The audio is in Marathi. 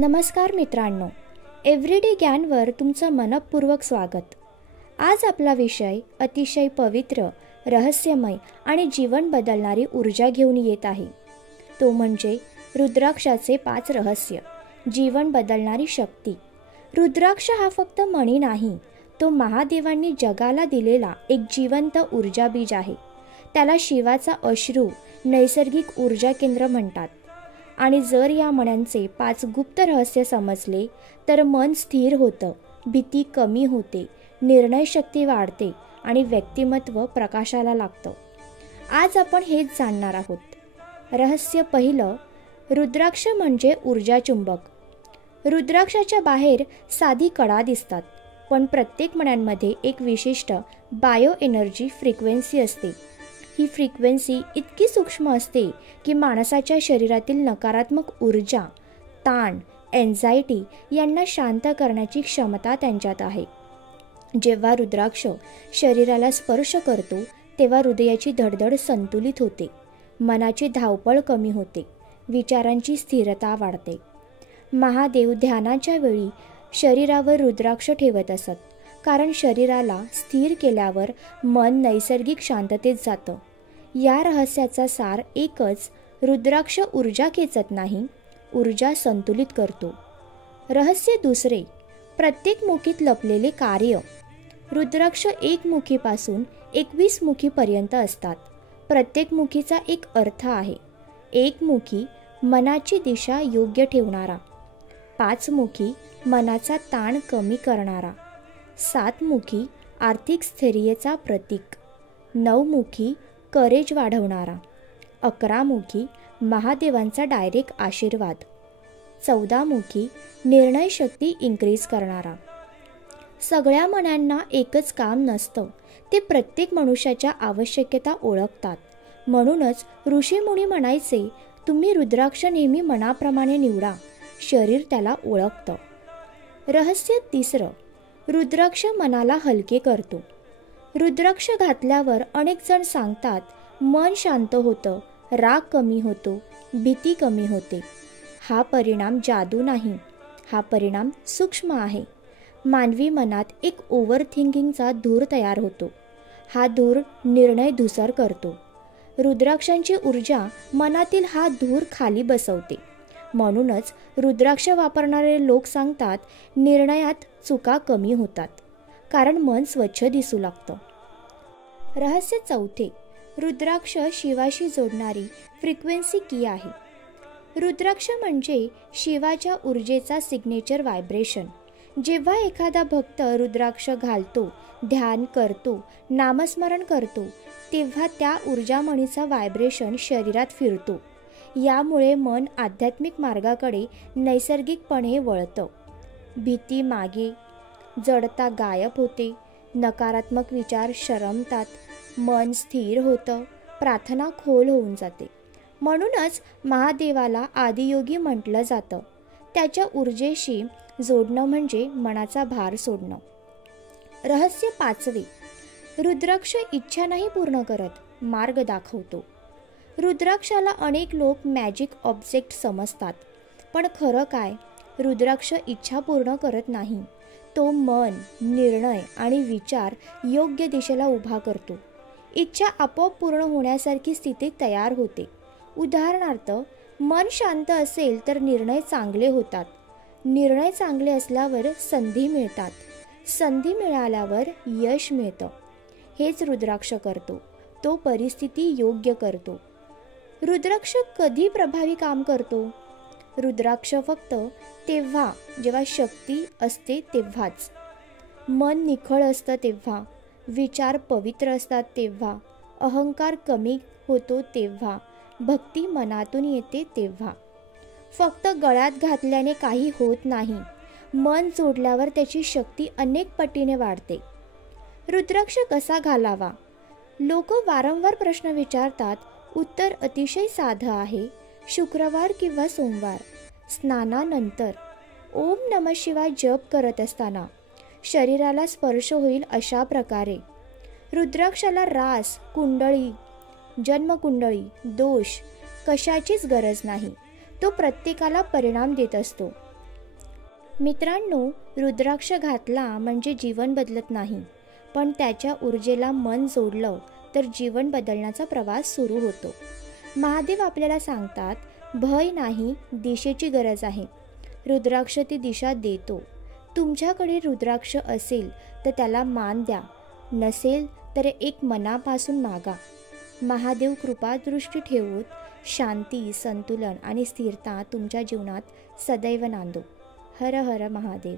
नमस्कार मित्रांनो, एव्हरीडे ज्ञानवर तुमचं मनपूर्वक स्वागत. आज आपला विषय अतिशय पवित्र, रहस्यमय आणि जीवन बदलणारी ऊर्जा घेऊन येत आहे. तो म्हणजे रुद्राक्षाचे 5 रहस्य, जीवन बदलणारी शक्ती. रुद्राक्ष हा फक्त मणी नाही, तो महादेवांनी जगाला दिलेला एक जिवंत ऊर्जा बीज आहे. त्याला शिवाचा अश्रू, नैसर्गिक ऊर्जा केंद्र म्हणतात. आणि जर या मण्यांचे 5 गुप्त रहस्य समजले तर मन स्थिर होतं, भीती कमी होते, निर्णयशक्ती वाढते आणि व्यक्तिमत्व प्रकाशाला लागतं. आज आपण हेच जाणणार आहोत. रहस्य पहिलं, रुद्राक्ष म्हणजे ऊर्जा चुंबक. रुद्राक्षाच्या बाहेर साधी कडा दिसतात, पण प्रत्येक मण्यांमध्ये एक विशिष्ट बायो एनर्जी फ्रिक्वेन्सी असते. ही फ्रिक्वेन्सी इतकी सूक्ष्म असते की माणसाच्या शरीरातील नकारात्मक ऊर्जा, ताण, एन्झायटी यांना शांत करण्याची क्षमता त्यांच्यात आहे. जेव्हा रुद्राक्ष शरीराला स्पर्श करतो तेव्हा हृदयाची धडधड संतुलित होते, मनाची धावपळ कमी होते, विचारांची स्थिरता वाढते. महादेव ध्यानाच्या वेळी शरीरावर रुद्राक्ष ठेवत असत, कारण शरीराला स्थिर केल्यावर मन नैसर्गिक शांततेत जातं. या रहस्याचा सार एकच, रुद्राक्ष ऊर्जा खेचत नाही, ऊर्जा संतुलित करतो. रहस्य दुसरे, प्रत्येक मुखीत लपलेले कार्य. रुद्राक्ष 1 मुखीपासून 21 मुखीपर्यंत असतात. प्रत्येक मुखीचा एक अर्थ आहे. 1 मुखी मनाची दिशा योग्य ठेवणारा, 5 मुखी मनाचा ताण कमी करणारा, 7 मुखी आर्थिक स्थैर्याचा प्रतीक, 9 मुखी करेज वाढवणारा, 11 मुखी महादेवांचा डायरेक्ट आशीर्वाद, 14 मुखी निर्णयशक्ती इन्क्रीज करणारा. सगळ्या मण्यांना एकच काम नसतं, ते प्रत्येक मनुष्याच्या आवश्यकता ओळखतात. म्हणूनच ऋषीमुनी म्हणायचे, तुम्ही रुद्राक्ष नेहमी मनाप्रमाणे निवडा, शरीर त्याला ओळखतं. रहस्य तिसरं, रुद्राक्ष मनाला हलके करतो. रुद्राक्ष घातल्यावर अनेक जण सांगतात, मन शांत होतं, राग कमी होतो, भीती कमी होते. हा परिणाम जादू नाही, हा परिणाम सूक्ष्म आहे. मानवी मनात एक ओव्हर थिंकिंगचा धूर तयार होतो. हा धूर निर्णय धूसर करतो. रुद्राक्षांची ऊर्जा मनातील हा धूर खाली बसवते. म्हणूनच रुद्राक्ष वापरणारे लोक सांगतात, निर्णयात चुका कमी होतात, कारण मन स्वच्छ दिसू लागतं. रहस्य चौथे, रुद्राक्ष शिवाशी जोडणारी फ्रिक्वेन्सी की आहे. रुद्राक्ष म्हणजे शिवाच्या ऊर्जेचा सिग्नेचर व्हायब्रेशन. जेव्हा एखादा भक्त रुद्राक्ष घालतो, ध्यान करतो, नामस्मरण करतो, तेव्हा त्या ऊर्जामणीचा व्हायब्रेशन शरीरात फिरतो. यामुळे मन आध्यात्मिक मार्गाकडे नैसर्गिकपणे वळतं. भीती मागे, जडता गायब होते, नकारात्मक विचार शरमतात, मन स्थिर होतं, प्रार्थना खोल होऊन जाते. म्हणूनच महादेवाला आदियोगी म्हटलं जातं. त्याच्या ऊर्जेशी जोडणं म्हणजे मनाचा भार सोडणं. रहस्य पाचवे, रुद्राक्ष इच्छा नाही पूर्ण करत, मार्ग दाखवतो. रुद्राक्षाला अनेक लोक मॅजिक ऑब्जेक्ट समजतात, पण खरं काय, रुद्राक्ष इच्छा पूर्ण करत नाही. तो मन, निर्णय आणि विचार योग्य दिशेला उभा करतो. इच्छा आपोआप पूर्ण होण्यासारखी स्थिती तयार होते. उदाहरणार्थ, मन शांत असेल तर निर्णय चांगले होतात. निर्णय चांगले असल्यावर संधी मिळतात. संधी मिळाल्यावर यश मिळतं. हेच रुद्राक्ष करतो. तो परिस्थिती योग्य करतो. रुद्राक्ष कधी प्रभावी काम करतो? रुद्राक्ष फक्त तेव्हा जेव्हा शक्ती असते तेव्हाच. मन निखळ असतं तेव्हा, विचार पवित्र असतात तेव्हा, अहंकार कमी होतो तेव्हा, भक्ती मनातून येते तेव्हा. फक्त गळ्यात घातल्याने काही होत नाही. मन जोडल्यावर त्याची शक्ती अनेक पटीने वाढते. रुद्राक्ष कसा घालावा? लोक वारंवार प्रश्न विचारतात. उत्तर अतिशय साधं आहे. शुक्रवार किंवा सोमवार स्नानानंतर ओम नमः शिवाय जप करत असताना शरीराला स्पर्श होईल अशा प्रकारे. रुद्राक्षाला रास, कुंडळी, जन्मकुंडळी, दोष कशाचीच गरज नाही. तो प्रत्येकाला परिणाम देत असतो. मित्रांनो, रुद्राक्ष घातला म्हणजे जीवन बदलत नाही, पण त्याच्या ऊर्जेला मन जोडलं तर जीवन बदलण्याचा प्रवास सुरू होतो. महादेव आपल्याला सांगतात, भय नाही, दिशेची गरज आहे. रुद्राक्ष ती दिशा देतो. तुमच्याकडे रुद्राक्ष असेल तर त्याला मान द्या, नसेल तर एक मनापासून मागा. महादेव कृपा दृष्टी ठेवून शांती, संतुलन आणि स्थिरता तुमच्या जीवनात सदैव नांदो. हर हर महादेव.